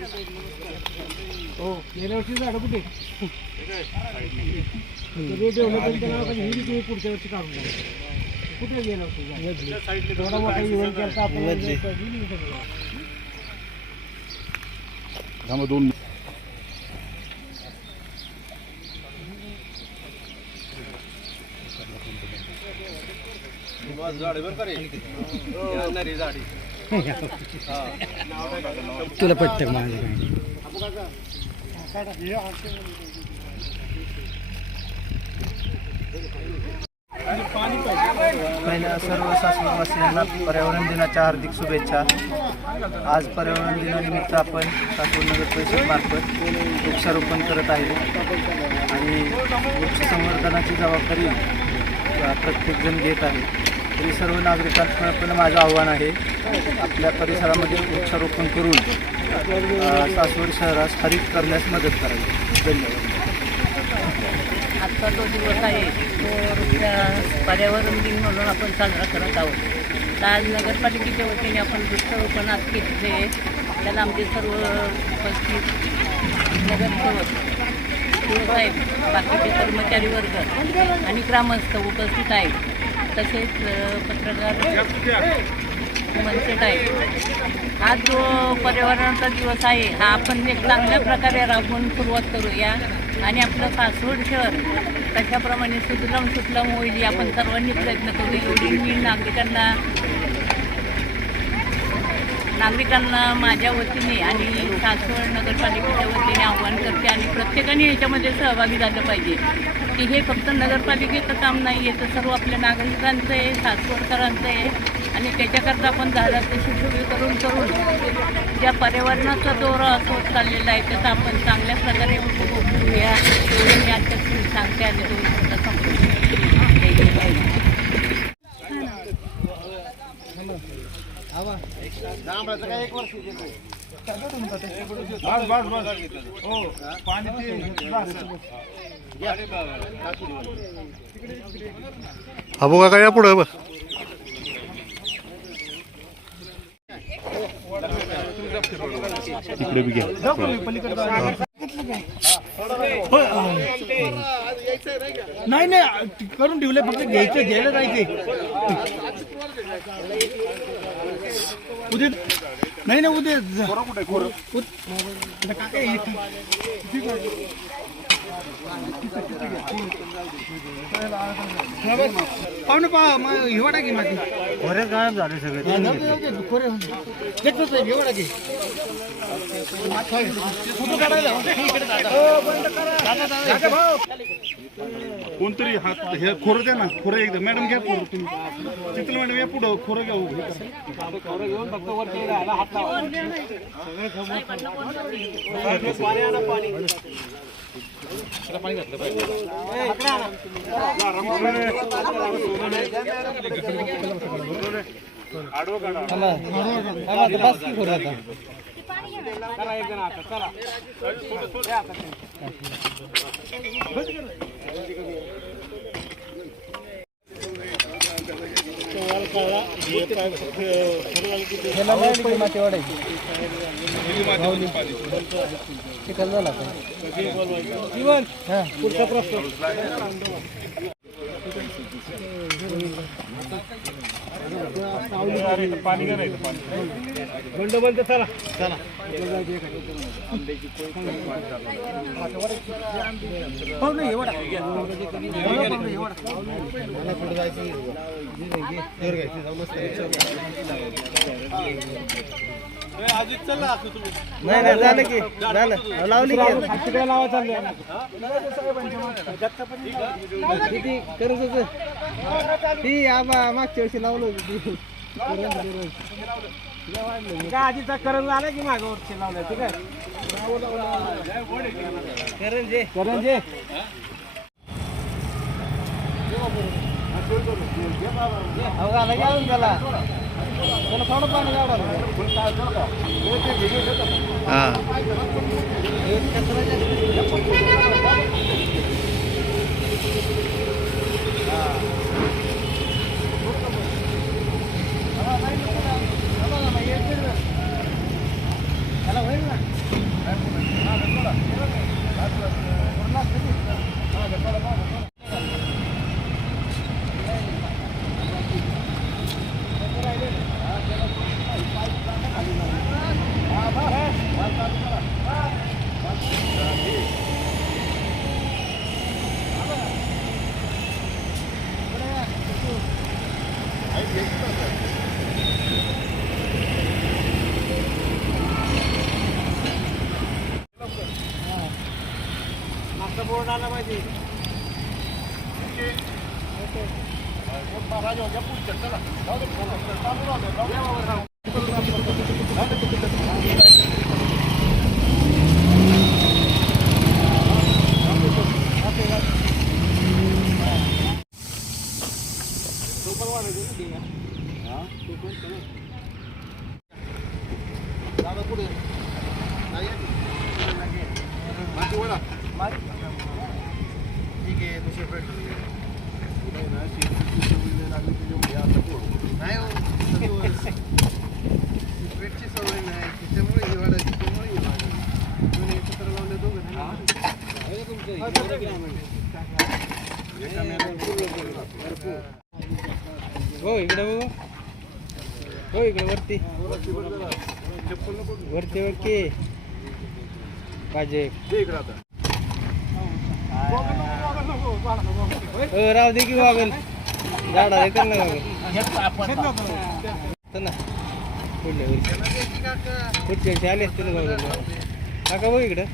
हो गेल्या वर्षी झाडं कुठे डेव्हलपमेंट ही पुढच्या वर्षी काढून कुठे गेलं वर्षी थोडा मोठा इव्हेंट करता आपण दोन तुला पटत पहिल्या सर्व सासवडवासियांना पर्यावरण दिनाच्या हार्दिक शुभेच्छा. आज पर्यावरण दिनानिमित्त आपण सासवड नगर परिषदेमार्फत वृक्षारोपण करत आहे आणि वृक्ष संवर्धनाची जबाबदारी प्रत्येकजण घेत आहे. तरी सर्व नागरिकांना पण माझं आव्हान आहे, आपल्या परिसरामध्ये वृक्षारोपण करून सासवड शहरास हरित करण्यास मदत करावी. धन्यवाद. आजचा जो दिवस आहे तो पर्यावरण दिन म्हणून आपण साजरा करत आहोत. तर आज नगरपालिकेच्या वतीने आपण वृक्षारोपण आज केलेले आहे. त्याला आमचे सर्व उपस्थित नगरसेवक साहेब, बाकीचे कर्मचारी वर्ग आणि ग्रामस्थ उपस्थित आहेत. तसेच पत्रकार मनसेट आहेत. आज जो पर्यावरणाचा दिवस आहे हा आपण एक चांगल्या प्रकारे राबवून सुरुवात करूया आणि आपलं सासवड शहर कशाप्रमाणे सुजलाम होईल आपण सर्वांनी प्रयत्न करू. एवढी मी नागरिकांना माझ्या वतीने आणि सासवड नगरपालिकेच्या वतीने आव्हान करते आणि प्रत्येकाने याच्यामध्ये सहभागी झालं पाहिजे की हे फक्त नगरपालिकेचं काम नाही आहे, तर सर्व आपल्या नागरिकांचं आहे, सासवडकरांचं आहे. आणि त्याच्याकरता आपण झाडाचं सुशोभीकरण करून ज्या पर्यावरणाचा दौरा होत चाललेला आहे त्याचा आपण चांगल्या प्रकारे उपभोग घेऊया. एवढे मी आजच्या सांगते आणि अबो का या पुढे बघ इकडे बी घ्या. नाही नाही करून ठेवले, फक्त घ्यायचं घ्यायला जायचे उद्या. नाही ना उद्या पाहुणे हिवाडा घे माझी बरेच गायब झाले सगळे. हिवाडा घे फोटो काढायला कोणतरी हात हे खोरं द्या ना. खोरं एकदा मॅडम घ्या पुढं, तुम्ही चितल मॅडम या पुढं खोरं घेऊ. खोरं घेऊन फक्त वरती हात लावा. पाणी घातलं पाहिजे. पुढचा प्रश्न पाणी करायचं. बंद बंद चला चला. नाही झालं की झालं लावली काय लावा चालले किती करत होत ती आबा मागच्या वर्षी लावलं होती. आधीचा करण झाला की मागं वर्षी लावलाय. ठीक आहे करंजे करंजे घेऊन गेला थोडं पाणी होईल ना. हो इकडे हो इकडे वरती वरती वरती पाहिजे राव दे की वागल झाडा येतात ना वागल ना पुढच्या वर्षी आले असतील काका भाऊ इकडं